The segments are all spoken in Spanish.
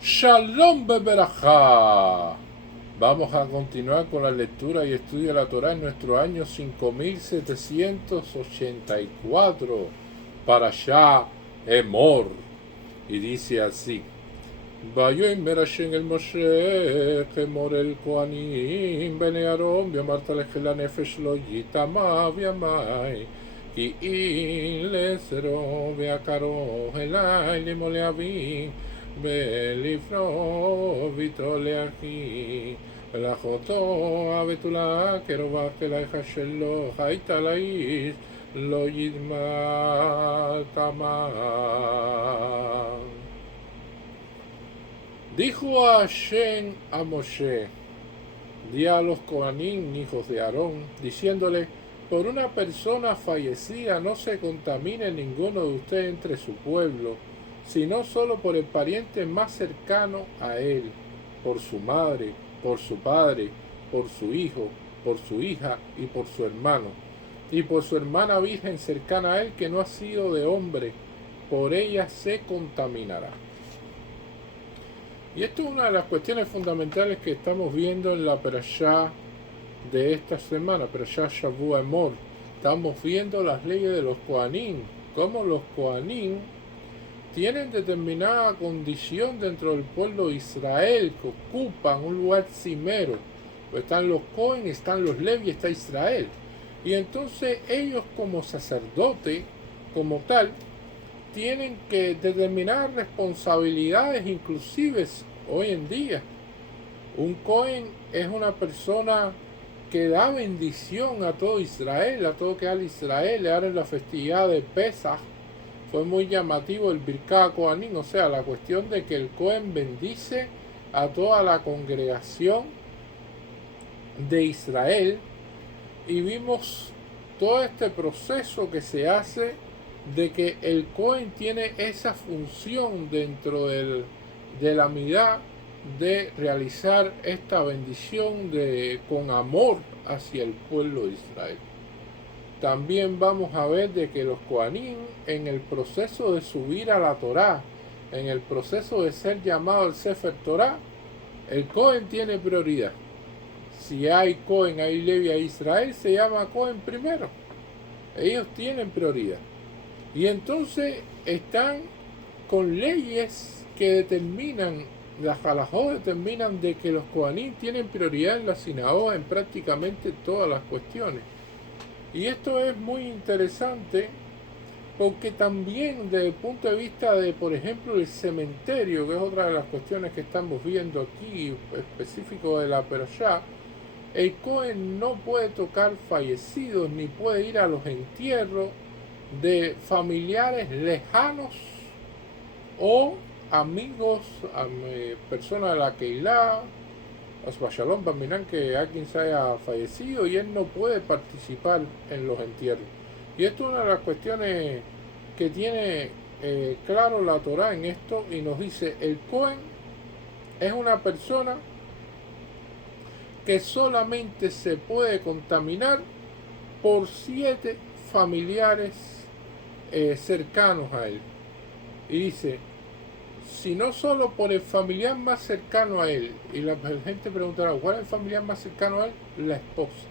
Shalom Beberajá. Vamos a continuar con la lectura y estudio de la Torah en nuestro año 5784 para Shah Emor. Y dice así: Vayomer Hashem el Moshe, Emor el Kohanim, Bene Aarón, Ve'amarta leche lanefesh lo yitama v'yamai, כי אם לזרוע ועקרו אלי לאמור לאבי ולפרוע ביתו לאחי ולאחותו הבתולה קרובה אלייך שלא הייתה לאיש לא ידמה תמה. Dijo Hashem a Moshe: di a los Kohanim, hijos de Aarón, diciéndole: por una persona fallecida no se contamine ninguno de ustedes entre su pueblo, sino solo por el pariente más cercano a él, por su madre, por su padre, por su hijo, por su hija y por su hermano, y por su hermana virgen cercana a él que no ha sido de hombre, por ella se contaminará. Y esto es una de las cuestiones fundamentales que estamos viendo en la Perashá de esta semana, Perashá Shavua Emor. Estamos viendo las leyes de los Kohanim, cómo los Kohanim tienen determinada condición dentro del pueblo de Israel, que ocupan un lugar cimero. Están los Kohen, están los Levi, está Israel. Y entonces ellos como sacerdote, como tal, tienen que determinar responsabilidades, inclusive hoy en día. Un Kohen es una persona que da bendición a todo Israel, a todo que al Israel. Ahora en la festividad de Pesach fue muy llamativo el Birkat Kohanim, o sea, la cuestión de que el Kohen bendice a toda la congregación de Israel, y vimos todo este proceso que se hace de que el Kohen tiene esa función dentro de la midá de realizar esta bendición con amor hacia el pueblo de Israel. También vamos a ver de que los Kohanim, en el proceso de subir a la Torá, en el proceso de ser llamado al Sefer Torá, el Kohen tiene prioridad. Si hay Kohen, hay Levi, hay Israel, se llama Kohen primero. Ellos tienen prioridad. Y entonces están con leyes que determinan, las halajot determinan de que los Kohanim tienen prioridad en la sinagoga en prácticamente todas las cuestiones. Y esto es muy interesante porque también desde el punto de vista de, por ejemplo, el cementerio, que es otra de las cuestiones que estamos viendo aquí, específico de la Perashá, el Kohen no puede tocar fallecidos ni puede ir a los entierros de familiares lejanos o amigos, personas de la Keilah, Shalom Baminan, que alguien se haya fallecido y él no puede participar en los entierros. Y esto es una de las cuestiones que tiene claro la Torah en esto, y nos dice: el Kohen es una persona que solamente se puede contaminar por 7 familiares cercanos a él. Y dice: si no solo por el familiar más cercano a él, y la gente preguntará, ¿cuál es el familiar más cercano a él? La esposa.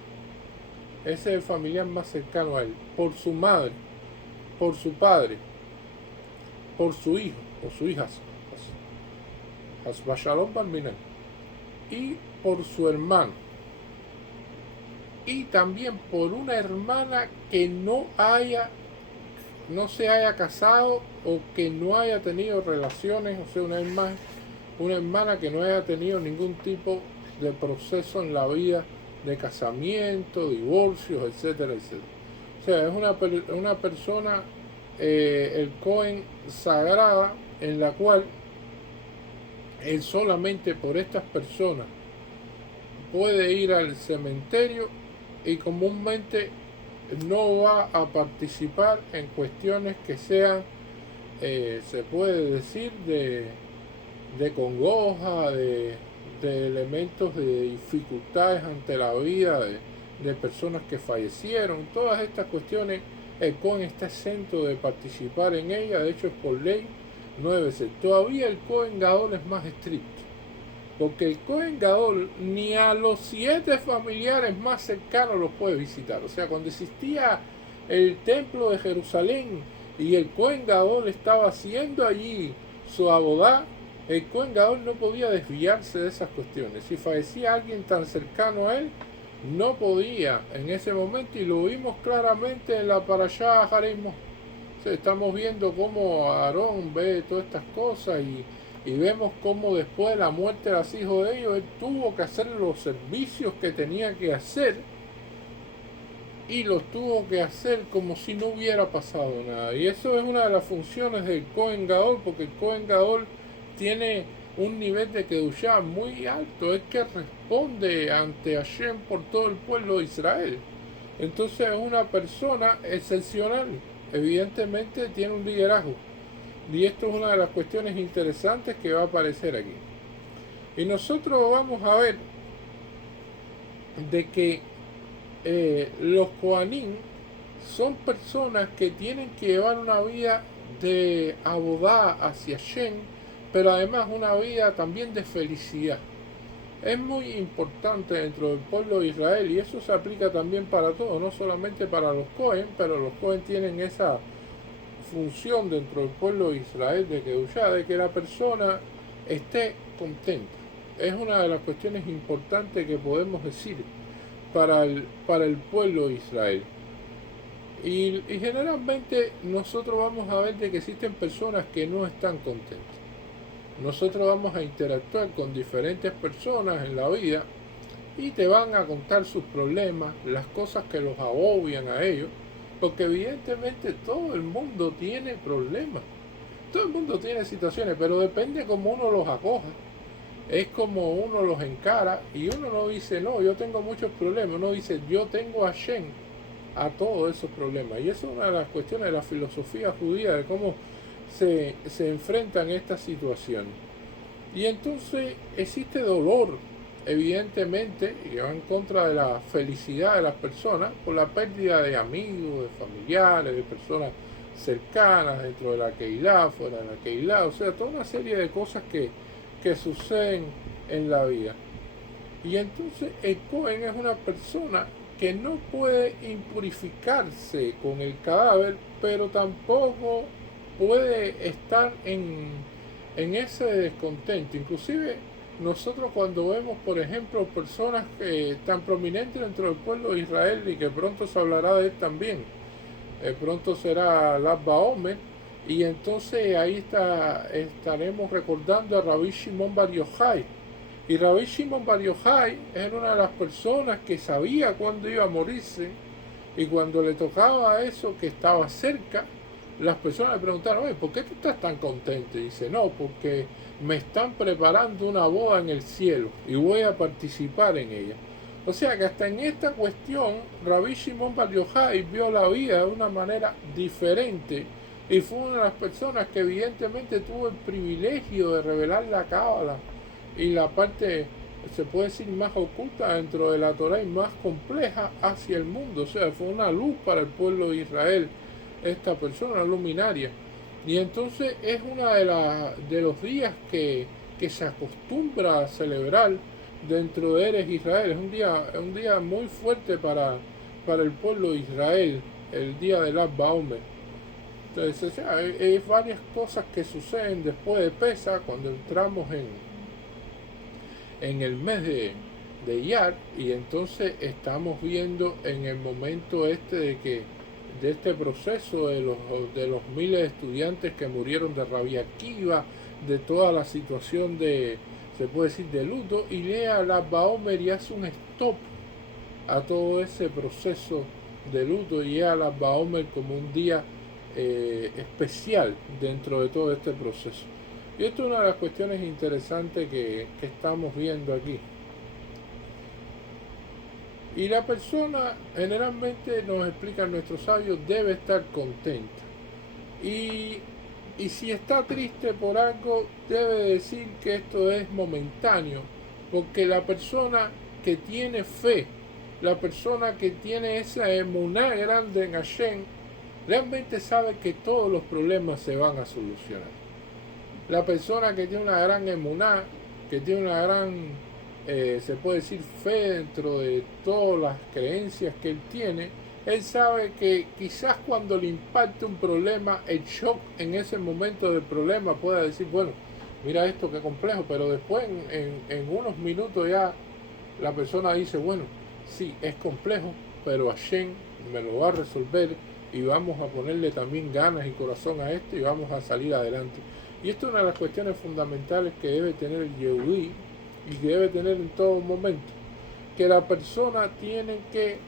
Ese es el familiar más cercano a él. Por su madre, por su padre, por su hijo o su hija, y por su hermano. Y también por una hermana que no se haya casado o que no haya tenido relaciones, o sea, una hermana que no haya tenido ningún tipo de proceso en la vida de casamiento, divorcios, etcétera, etcétera. O sea, es una persona, el Kohen sagrada, en la cual él solamente por estas personas puede ir al cementerio, y comúnmente no va a participar en cuestiones que sean, se puede decir, de congoja, de elementos de dificultades ante la vida de personas que fallecieron. Todas estas cuestiones, el Kohen está exento de participar en ellas. De hecho, es por ley 9 veces. Todavía el Cohen Gadol es más estricto. Porque el Cohen Gadol ni a los 7 familiares más cercanos los puede visitar. O sea, cuando existía el templo de Jerusalén y el Cohen Gadol estaba haciendo allí su abodá, el Cohen Gadol no podía desviarse de esas cuestiones. Si fallecía alguien tan cercano a él, no podía en ese momento, y lo vimos claramente en la parashá Jareimos. O sea, estamos viendo cómo Aarón ve todas estas cosas y vemos cómo después de la muerte de los hijos de ellos, él tuvo que hacer los servicios que tenía que hacer y los tuvo que hacer como si no hubiera pasado nada. Y eso es una de las funciones del Cohen Gadol, porque el Cohen Gadol tiene un nivel de Kedushá muy alto, es que responde ante Hashem por todo el pueblo de Israel. Entonces es una persona excepcional, evidentemente tiene un liderazgo. Y esto es una de las cuestiones interesantes que va a aparecer aquí. Y nosotros vamos a ver de que los Kohanim son personas que tienen que llevar una vida de abodá hacia Hashem, pero además una vida también de felicidad. Es muy importante dentro del pueblo de Israel, y eso se aplica también para todos, no solamente para los Cohen, pero los Cohen tienen esa función dentro del pueblo de Israel de Kedushá, de que la persona esté contenta. Es una de las cuestiones importantes que podemos decir para el pueblo de Israel. Y generalmente nosotros vamos a ver de que existen personas que no están contentas. Nosotros vamos a interactuar con diferentes personas en la vida y te van a contar sus problemas, las cosas que los agobian a ellos, porque evidentemente todo el mundo tiene problemas, todo el mundo tiene situaciones, pero depende cómo uno los acoja, es como uno los encara, y uno no dice, no, yo tengo muchos problemas, uno dice, yo tengo a Hashem a todos esos problemas. Y eso es una de las cuestiones de la filosofía judía, de cómo se enfrentan estas situaciones. Y entonces existe dolor, evidentemente, que va en contra de la felicidad de las personas por la pérdida de amigos, de familiares, de personas cercanas dentro de la Keilah, fuera de la Keilah, o sea, toda una serie de cosas que suceden en la vida. Y entonces el Cohen es una persona que no puede impurificarse con el cadáver, pero tampoco puede estar en ese descontento. Inclusive nosotros cuando vemos, por ejemplo, personas tan prominentes dentro del pueblo de Israel, y que pronto se hablará de él también, pronto será Lag BaOmer, y entonces ahí estaremos recordando a Rabbi Shimon Bar Yochai. Y Rabbi Shimon Bar Yochai era una de las personas que sabía cuándo iba a morirse, y cuando le tocaba eso, que estaba cerca, las personas le preguntaron, oye, ¿por qué tú estás tan contento? Y dice, no, porque me están preparando una boda en el cielo y voy a participar en ella. O sea que hasta en esta cuestión, Rabbi Shimon Bar Yochai vio la vida de una manera diferente, y fue una de las personas que evidentemente tuvo el privilegio de revelar la Cábala y la parte, se puede decir, más oculta dentro de la Torá y más compleja hacia el mundo. O sea, fue una luz para el pueblo de Israel esta persona, una luminaria. Y entonces es una de los días que se acostumbra a celebrar dentro de Eres Israel. Es un día muy fuerte para el pueblo de Israel, el día del Lag BaOmer. Entonces, o sea, hay varias cosas que suceden después de Pesach, cuando entramos en el mes de Iyar, y entonces estamos viendo en el momento de este proceso de los miles de estudiantes que murieron de Rabbi Akiva, de toda la situación se puede decir, de luto, y lea Lag BaOmer y hace un stop a todo ese proceso de luto, y lea Lag BaOmer como un día especial dentro de todo este proceso. Y esto es una de las cuestiones interesantes que estamos viendo aquí. Y la persona, generalmente nos explican nuestros sabios, debe estar contenta. Y si está triste por algo, debe decir que esto es momentáneo, porque la persona que tiene fe, la persona que tiene esa emuná grande en Hashem, realmente sabe que todos los problemas se van a solucionar. La persona que tiene una gran emuná, que tiene una gran, se puede decir, fe dentro de todas las creencias que él tiene, él sabe que quizás cuando le impacte un problema, el shock en ese momento del problema pueda decir, bueno, mira esto qué complejo, pero después en unos minutos ya la persona dice, bueno, sí, es complejo, pero Hashem me lo va a resolver y vamos a ponerle también ganas y corazón a esto y vamos a salir adelante. Y esto es una de las cuestiones fundamentales que debe tener el Yehudí y que debe tener en todo momento. Que la persona tiene que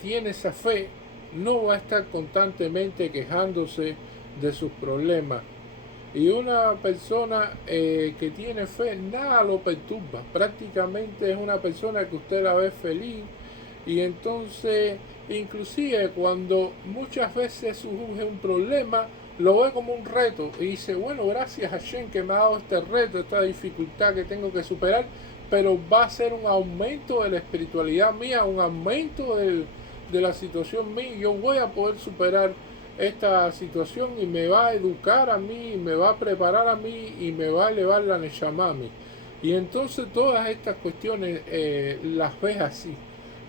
tiene esa fe, no va a estar constantemente quejándose de sus problemas. Y una persona que tiene fe, nada lo perturba. Prácticamente es una persona que usted la ve feliz. Y entonces, inclusive cuando muchas veces surge un problema, lo ve como un reto. Y dice, bueno, gracias a Hashem que me ha dado este reto, esta dificultad que tengo que superar. Pero va a ser un aumento de la espiritualidad mía, un aumento de la situación mía. Yo voy a poder superar esta situación y me va a educar a mí, me va a preparar a mí y me va a elevar la neshama a mí. Y entonces todas estas cuestiones las ves así.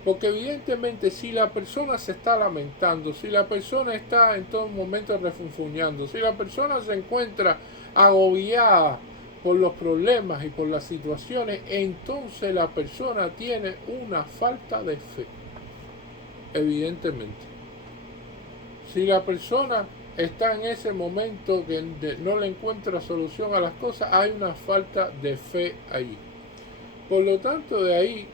Porque evidentemente si la persona se está lamentando, si la persona está en todo momento refunfuñando, si la persona se encuentra agobiada por los problemas y por las situaciones, entonces la persona tiene una falta de fe. Evidentemente. Si la persona está en ese momento que no le encuentra solución a las cosas, hay una falta de fe ahí. Por lo tanto, de ahí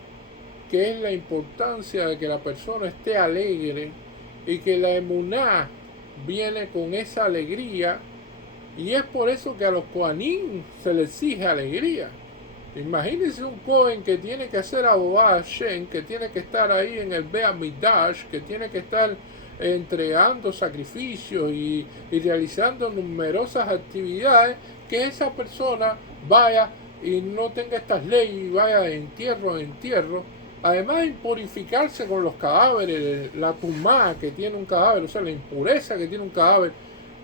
que es la importancia de que la persona esté alegre y que la emuná viene con esa alegría, y es por eso que a los Kohanim se les exige alegría. Imagínense un Cohen que tiene que hacer Abobá Hashem, que tiene que estar ahí en el Beit Hamikdash, que tiene que estar entregando sacrificios y realizando numerosas actividades, que esa persona vaya y no tenga estas leyes y vaya de entierro en entierro. Además de impurificarse con los cadáveres, la tumá que tiene un cadáver, o sea, la impureza que tiene un cadáver,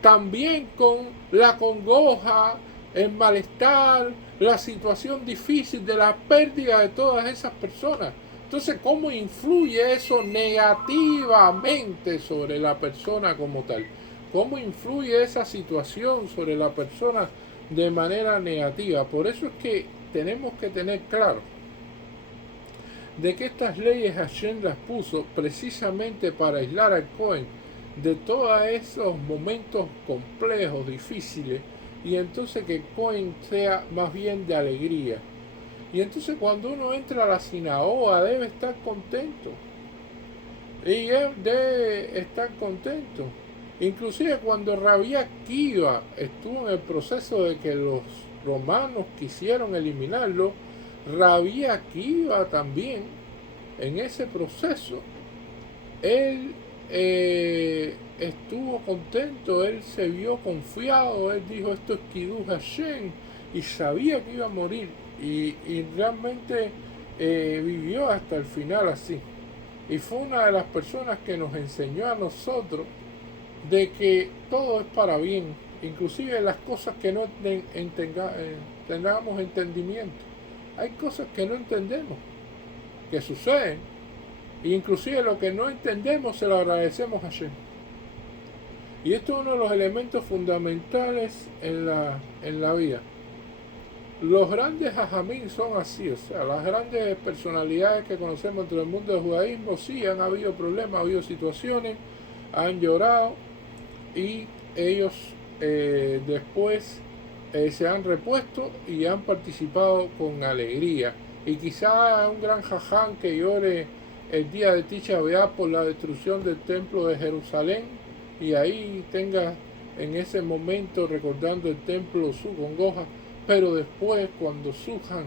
también con la congoja, el malestar, la situación difícil de la pérdida de todas esas personas. Entonces, ¿cómo influye eso negativamente sobre la persona como tal? ¿Cómo influye esa situación sobre la persona de manera negativa? Por eso es que tenemos que tener claro de que estas leyes Hashem las puso precisamente para aislar al Cohen de todos esos momentos complejos, difíciles, y entonces que el Cohen sea más bien de alegría. Y entonces cuando uno entra a la sinagoga debe estar contento. Y él debe estar contento. Inclusive cuando Rabbi Akiva estuvo en el proceso de que los romanos quisieron eliminarlo, Rabbi Akiva también, en ese proceso, él estuvo contento, él se vio confiado, él dijo esto es Kiddush Hashem, y sabía que iba a morir, y realmente vivió hasta el final así. Y fue una de las personas que nos enseñó a nosotros de que todo es para bien, inclusive las cosas que no tengamos entendimiento. Hay cosas que no entendemos, que suceden, e inclusive lo que no entendemos se lo agradecemos a Hashem. Y esto es uno de los elementos fundamentales en la vida. Los grandes hajamim son así, o sea, las grandes personalidades que conocemos dentro del mundo del judaísmo, sí, han habido problemas, ha habido situaciones, han llorado y ellos después se han repuesto y han participado con alegría. Y quizá un gran jajam que llore el día de Tisha B'Av por la destrucción del templo de Jerusalén y ahí tenga en ese momento recordando el templo su congoja, pero después cuando surjan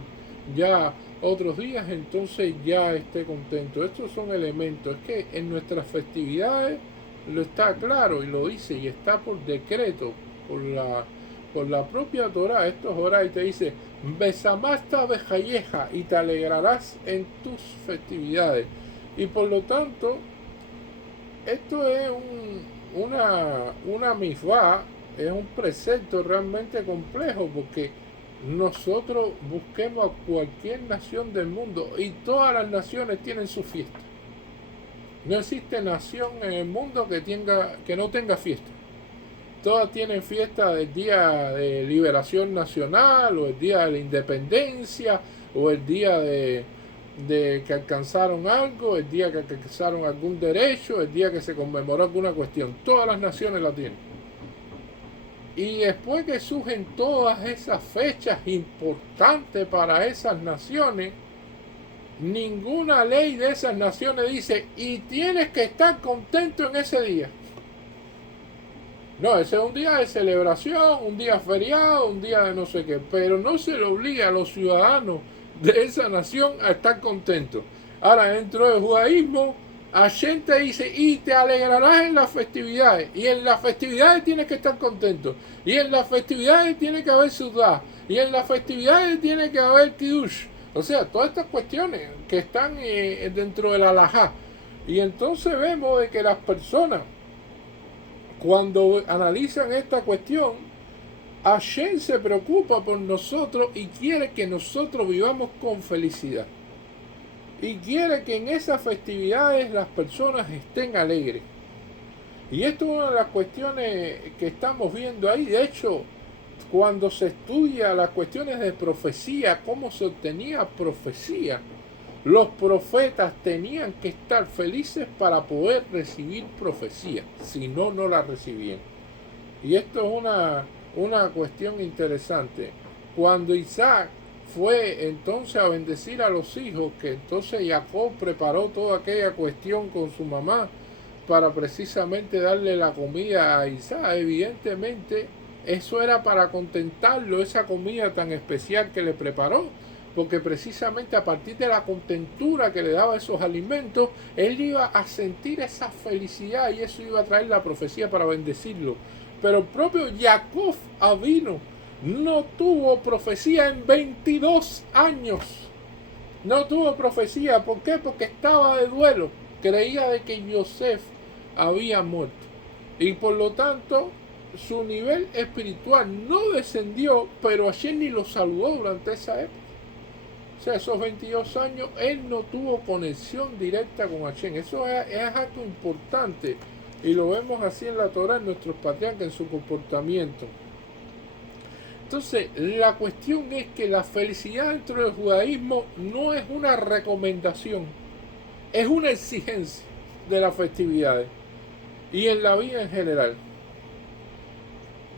ya otros días, entonces ya esté contento. Estos son elementos, es que en nuestras festividades lo está claro y lo dice y está por decreto, por la propia Torah. Esto es Torah y te dice, besamasta bejayeja, y te alegrarás en tus festividades. Y por lo tanto, esto es una misvá, es un precepto realmente complejo, porque nosotros busquemos a cualquier nación del mundo y todas las naciones tienen su fiesta. No existe nación en el mundo que no tenga fiesta. Todas tienen fiesta del Día de Liberación Nacional, o el Día de la Independencia, o el día de que alcanzaron algo, el día que alcanzaron algún derecho, el día que se conmemoró alguna cuestión. Todas las naciones la tienen. Y después que surgen todas esas fechas importantes para esas naciones, ninguna ley de esas naciones dice, y tienes que estar contento en ese día. No, ese es un día de celebración, un día feriado, un día de no sé qué, pero no se le obliga a los ciudadanos de esa nación a estar contentos. Ahora, dentro del judaísmo, Hashem te dice, y te alegrarás en las festividades, y en las festividades tienes que estar contento, y en las festividades tiene que haber sudá, y en las festividades tiene que haber kiddush. O sea, todas estas cuestiones que están dentro del halajá. Y entonces vemos de que las personas, cuando analizan esta cuestión, Hashem se preocupa por nosotros y quiere que nosotros vivamos con felicidad. Y quiere que en esas festividades las personas estén alegres. Y esto es una de las cuestiones que estamos viendo ahí. De hecho, cuando se estudia las cuestiones de profecía, cómo se obtenía profecía, los profetas tenían que estar felices para poder recibir profecía, si no, no la recibían. Y esto es una cuestión interesante. Cuando Isaac fue entonces a bendecir a los hijos, que entonces Jacob preparó toda aquella cuestión con su mamá para precisamente darle la comida a Isaac, evidentemente eso era para contentarlo, esa comida tan especial que le preparó, porque precisamente a partir de la contentura que le daba esos alimentos, él iba a sentir esa felicidad y eso iba a traer la profecía para bendecirlo. Pero el propio Jacob Avino no tuvo profecía en 22 años. No tuvo profecía. ¿Por qué? Porque estaba de duelo. Creía de que Yosef había muerto. Y por lo tanto, su nivel espiritual no descendió, pero Hashem ni lo saludó durante esa época. O sea, esos 22 años, él no tuvo conexión directa con Hashem. Eso es algo importante. Y lo vemos así en la Torah, en nuestros patriarcas, en su comportamiento. Entonces, la cuestión es que la felicidad dentro del judaísmo no es una recomendación, es una exigencia de las festividades y en la vida en general.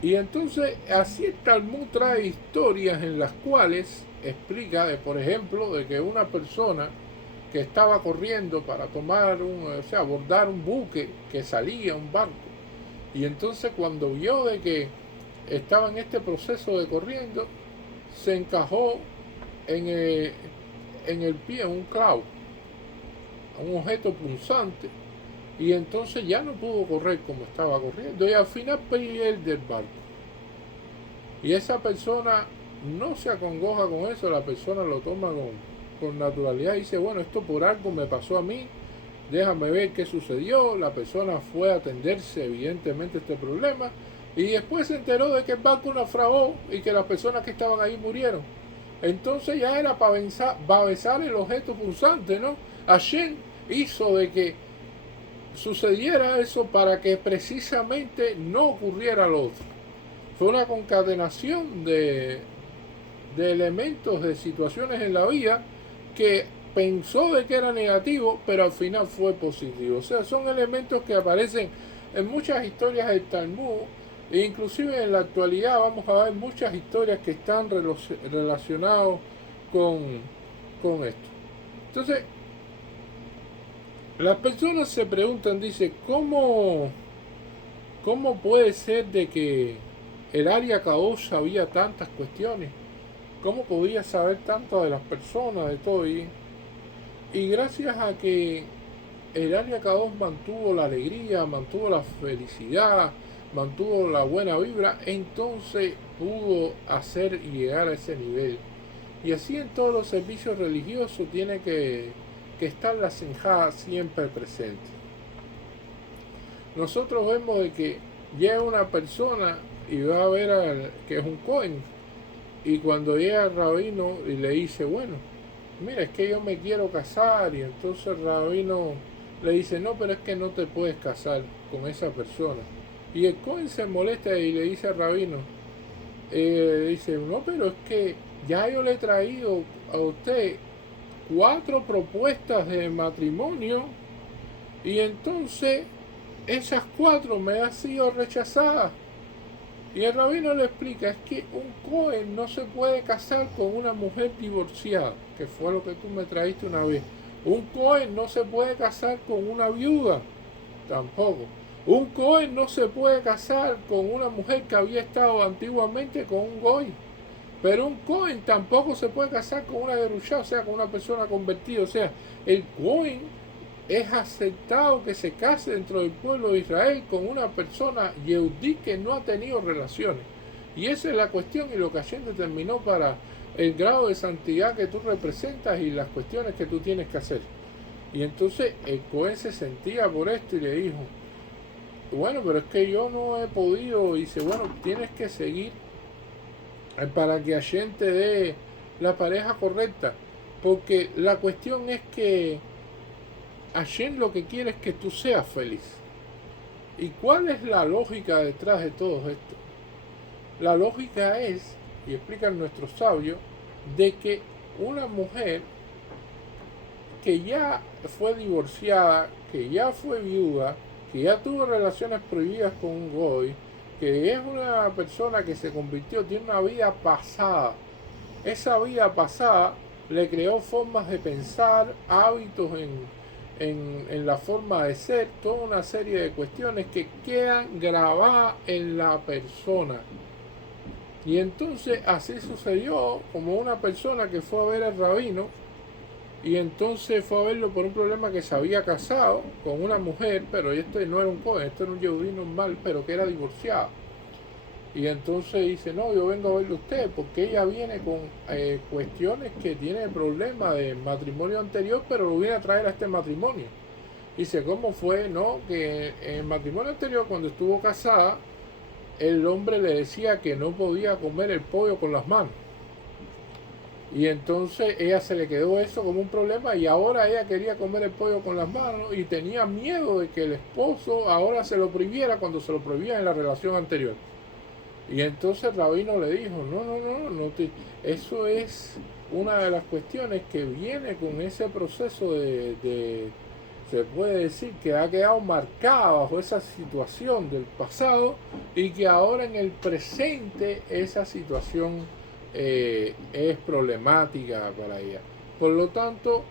Y entonces, así el Talmud trae historias en las cuales explica, por ejemplo, de que una persona que estaba corriendo para abordar un buque que salía, un barco, y entonces cuando vio de que estaba en este proceso de corriendo, se encajó en el pie, un clavo, un objeto punzante, y entonces ya no pudo correr como estaba corriendo, y al final pierde el barco. Y esa persona no se acongoja con eso, la persona lo toma con naturalidad y dice, bueno, esto por algo me pasó a mí, déjame ver qué sucedió. La persona fue a atenderse evidentemente este problema y después se enteró de que el barco naufragó y que las personas que estaban ahí murieron. Entonces ya era para besar el objeto punzante, ¿no? Hashem hizo de que sucediera eso para que precisamente no ocurriera lo otro. Fue una concatenación de elementos, de situaciones en la vida que pensó de que era negativo, pero al final fue positivo. O sea, son elementos que aparecen en muchas historias del Talmud, e inclusive en la actualidad vamos a ver muchas historias que están relacionadas con esto. Entonces, las personas se preguntan, dice, ¿cómo puede ser de que el Área Kadosh sabía tantas cuestiones? ¿Cómo podía saber tanto de las personas, de todo? Y gracias a que el Área Kadosh mantuvo la alegría, mantuvo la felicidad, mantuvo la buena vibra, entonces pudo hacer y llegar a ese nivel. Y así en todos los servicios religiosos tiene que estar la senjá siempre presente. nosotros vemos de que llega una persona y va a ver que es un Cohen, y cuando llega el rabino y le dice, bueno, mira, es que yo me quiero casar, y entonces el rabino le dice, no, pero es que no te puedes casar con esa persona. Y el Cohen se molesta y le dice al rabino, dice, no, pero es que ya yo le he traído a usted 4 propuestas de matrimonio y entonces esas 4 me han sido rechazadas. Y el rabino le explica, es que un Cohen no se puede casar con una mujer divorciada, que fue lo que tú me trajiste una vez. Un Cohen no se puede casar con una viuda, tampoco. Un Cohen no se puede casar con una mujer que había estado antiguamente con un Goy. Pero un Cohen tampoco se puede casar con una Gerushá, o sea, con una persona convertida. O sea, el Cohen es aceptado que se case dentro del pueblo de Israel con una persona yehudí que no ha tenido relaciones. Y esa es la cuestión y lo que Hashem determinó para el grado de santidad que tú representas y las cuestiones que tú tienes que hacer. Y entonces el Cohen se sentía por esto y le dijo, bueno, pero es que yo no he podido. Y dice, bueno, tienes que seguir para que Hashem te dé la pareja correcta. Porque la cuestión es que Hashem lo que quiere es que tú seas feliz. ¿Y cuál es la lógica detrás de todo esto? La lógica es, y explican nuestros sabios, de que una mujer que ya fue divorciada, que ya fue viuda, que ya tuvo relaciones prohibidas con un goy, que es una persona que se convirtió, tiene una vida pasada. Esa vida pasada le creó formas de pensar, hábitos en la forma de ser, toda una serie de cuestiones que quedan grabadas en la persona. Y entonces así sucedió como una persona que fue a ver al rabino y entonces fue a verlo por un problema que se había casado con una mujer, pero este no era un Cohen, este era un yehudí normal, pero que era divorciado. Y entonces dice, no, yo vengo a verlo a usted, porque ella viene con cuestiones que tiene problemas de matrimonio anterior, pero lo viene a traer a este matrimonio. Dice, ¿cómo fue? No, que en el matrimonio anterior, cuando estuvo casada, el hombre le decía que no podía comer el pollo con las manos. Y entonces ella se le quedó eso como un problema y ahora ella quería comer el pollo con las manos y tenía miedo de que el esposo ahora se lo prohibiera cuando se lo prohibía en la relación anterior. Y entonces el rabino le dijo, eso es una de las cuestiones que viene con ese proceso se puede decir que ha quedado marcada bajo esa situación del pasado y que ahora en el presente esa situación es problemática para ella. Por lo tanto,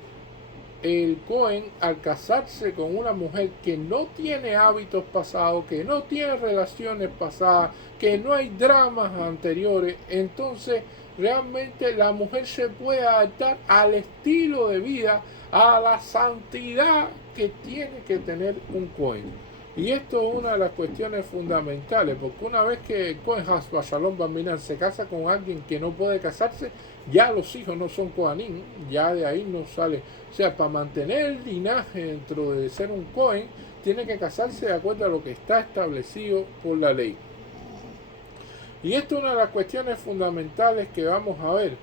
el Cohen, al casarse con una mujer que no tiene hábitos pasados, que no tiene relaciones pasadas, que no hay dramas anteriores, entonces realmente la mujer se puede adaptar al estilo de vida, a la santidad que tiene que tener un Cohen. Y esto es una de las cuestiones fundamentales, porque una vez que el Cohen Hasba Shalom Baminan se casa con alguien que no puede casarse, ya los hijos no son Kohanim, ya de ahí no sale. O sea, para mantener el linaje dentro de ser un Cohen, tiene que casarse de acuerdo a lo que está establecido por la ley. Y esto es una de las cuestiones fundamentales que vamos a ver.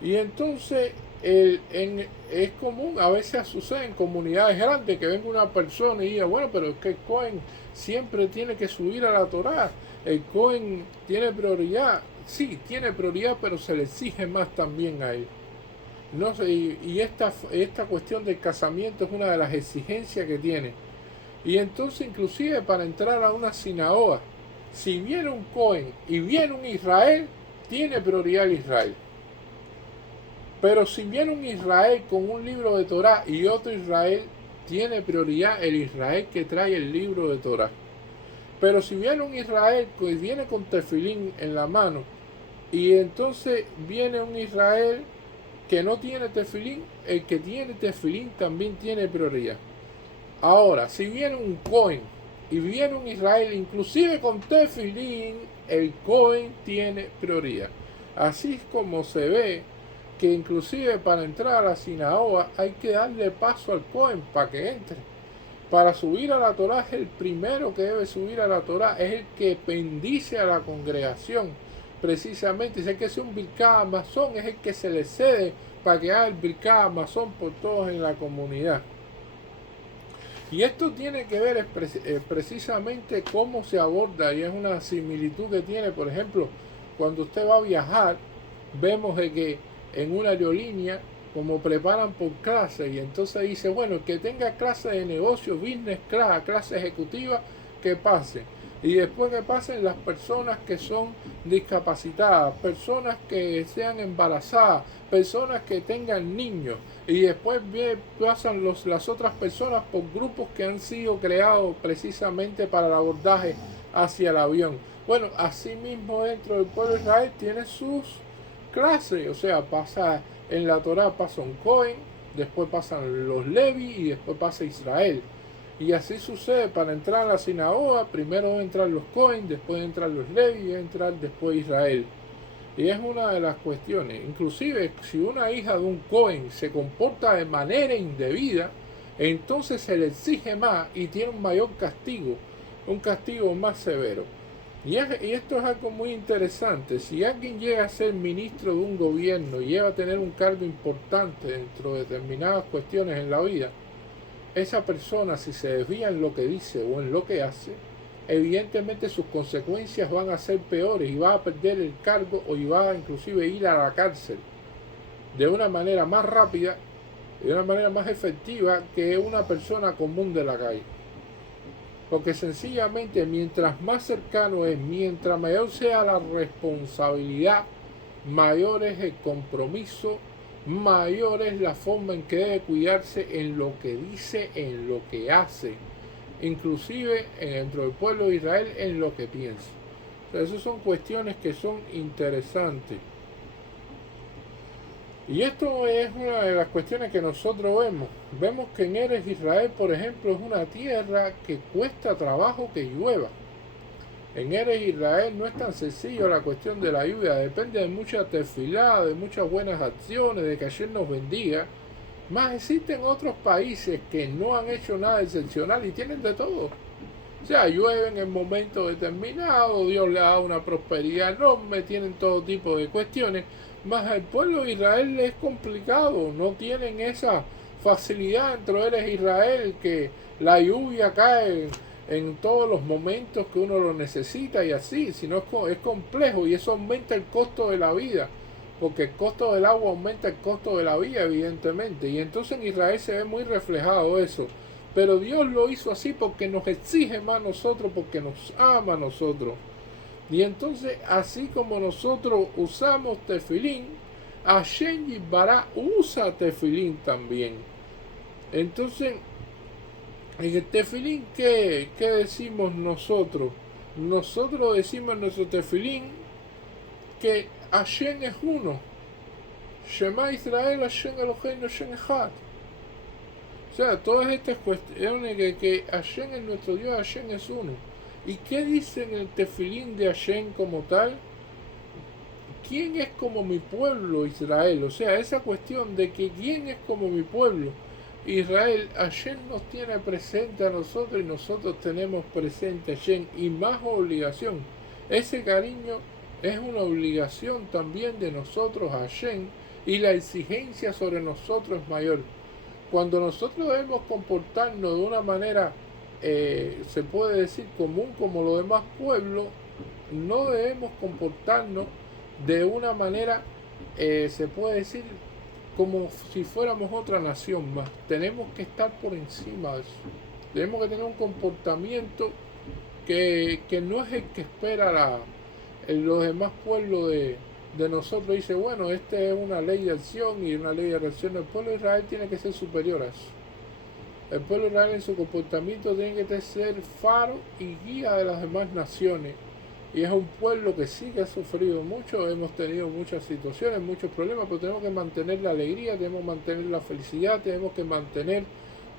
Y entonces es común, a veces sucede en comunidades grandes que venga una persona y diga, bueno, pero es que el Cohen siempre tiene que subir a la Torá, el Cohen tiene prioridad. Sí, tiene prioridad, pero se le exige más también a él. No sé, y esta cuestión del casamiento es una de las exigencias que tiene. Y entonces inclusive para entrar a una sinagoga, si viene un Cohen y viene un Israel, tiene prioridad el Israel. Pero si viene un Israel con un libro de Torah y otro Israel, tiene prioridad el Israel que trae el libro de Torah. Pero si viene un Israel que viene con tefilín en la mano y entonces viene un Israel que no tiene tefilín, el que tiene tefilín también tiene prioridad. Ahora, si viene un Cohen y viene un Israel inclusive con tefilín, el Cohen tiene prioridad. Así es como se ve que inclusive para entrar a la sinagoga hay que darle paso al Cohen para que entre. Para subir a la Torá es el primero que debe subir a la Torá, es el que bendice a la congregación. Precisamente, si hay que hacer un Birká Amazon, es el que se le cede para que haga el Birká Amazon por todos en la comunidad. Y esto tiene que ver precisamente cómo se aborda, y es una similitud que tiene, por ejemplo, cuando usted va a viajar, vemos de que en una aerolínea, como preparan por clase, y entonces dice, bueno, el que tenga clase de negocio, business class, clase ejecutiva, que pase. Y después que pasen las personas que son discapacitadas, personas que sean embarazadas, personas que tengan niños, y después pasan las otras personas por grupos que han sido creados precisamente para el abordaje hacia el avión. Bueno, así mismo dentro del pueblo de Israel tiene sus clases, o sea, pasa en la Torá pasa un Cohen, después pasan los Levi y después pasa Israel. Y así sucede, para entrar a la sinagoga, primero entran los Cohen, después entran los Levi y entran después Israel. Y es una de las cuestiones. Inclusive, si una hija de un Cohen se comporta de manera indebida, entonces se le exige más y tiene un mayor castigo, un castigo más severo. Y esto es algo muy interesante. Si alguien llega a ser ministro de un gobierno y llega a tener un cargo importante dentro de determinadas cuestiones en la vida, esa persona, si se desvía en lo que dice o en lo que hace, evidentemente sus consecuencias van a ser peores y va a perder el cargo o va a inclusive ir a la cárcel de una manera más rápida, de una manera más efectiva que una persona común de la calle. Porque sencillamente mientras más cercano es, mientras mayor sea la responsabilidad, mayor es el compromiso, mayor es la forma en que debe cuidarse en lo que dice, en lo que hace, inclusive dentro del pueblo de Israel en lo que piensa. O sea, esas son cuestiones que son interesantes. Y esto es una de las cuestiones que nosotros vemos. Vemos que en Eres Israel, por ejemplo, es una tierra que cuesta trabajo que llueva. En Eres Israel no es tan sencillo la cuestión de la lluvia, depende de mucha tefilá, de muchas buenas acciones, de que ayer nos bendiga. Más existen otros países que no han hecho nada excepcional y tienen de todo. O sea, llueven en momentos determinados, Dios le da una prosperidad enorme, tienen todo tipo de cuestiones. Más al pueblo de Israel es complicado, no tienen esa facilidad dentro de Eres Israel, que la lluvia cae en todos los momentos que uno lo necesita y así, sino es complejo y eso aumenta el costo de la vida, porque el costo del agua aumenta el costo de la vida, evidentemente, y entonces en Israel se ve muy reflejado eso. Pero Dios lo hizo así porque nos exige más a nosotros, porque nos ama a nosotros. Y entonces, así como nosotros usamos tefilín, Hashem Yitbaraj usa tefilín también. Entonces, en el tefilín, ¿qué decimos nosotros? Nosotros decimos en nuestro tefilín que Hashem es uno. Shema Israel, Hashem Eloheinu, Hashem Echad. O sea, todas estas cuestiones que Hashem es nuestro Dios, Hashem es uno. ¿Y qué dice en el tefilín de Hashem como tal? ¿Quién es como mi pueblo Israel? O sea, esa cuestión de que quién es como mi pueblo Israel, Hashem nos tiene presente a nosotros y nosotros tenemos presente a Hashem, y más obligación. Ese cariño es una obligación también de nosotros a Hashem, y la exigencia sobre nosotros es mayor. Cuando nosotros debemos comportarnos de una manera, se puede decir, común como los demás pueblos, no debemos comportarnos de una manera, se puede decir, como si fuéramos otra nación más. Tenemos que estar por encima de eso. Tenemos que tener un comportamiento que no es el que espera los demás pueblos de nosotros. Dice, bueno, esta es una ley de acción y una ley de reacción. El pueblo de Israel tiene que ser superior a eso. El pueblo de Israel en su comportamiento tiene que ser faro y guía de las demás naciones. Y es un pueblo que sí que ha sufrido mucho, hemos tenido muchas situaciones, muchos problemas, pero tenemos que mantener la alegría, tenemos que mantener la felicidad, tenemos que mantener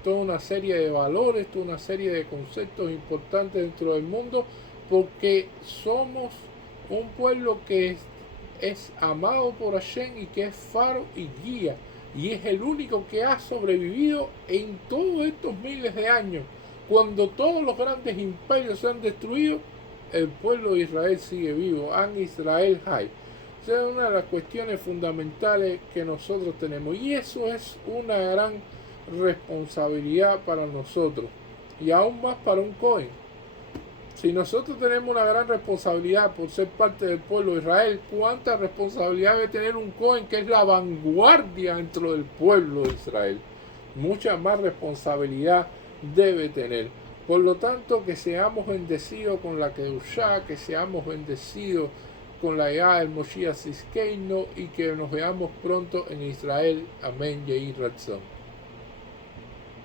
toda una serie de valores, toda una serie de conceptos importantes dentro del mundo, porque somos un pueblo que es amado por Hashem y que es faro y guía, y es el único que ha sobrevivido en todos estos miles de años. Cuando todos los grandes imperios se han destruido, el pueblo de Israel sigue vivo. An Israel Hay. Esa es una de las cuestiones fundamentales que nosotros tenemos. Y eso es una gran responsabilidad para nosotros. Y aún más para un Cohen. Si nosotros tenemos una gran responsabilidad por ser parte del pueblo de Israel, ¿cuánta responsabilidad debe tener un Cohen que es la vanguardia dentro del pueblo de Israel? Mucha más responsabilidad debe tener. Por lo tanto, que seamos bendecidos con la Kedushá, que seamos bendecidos con la llegada del Moshiach Tzidkeinu y que nos veamos pronto en Israel. Amén. Yehi Ratzon.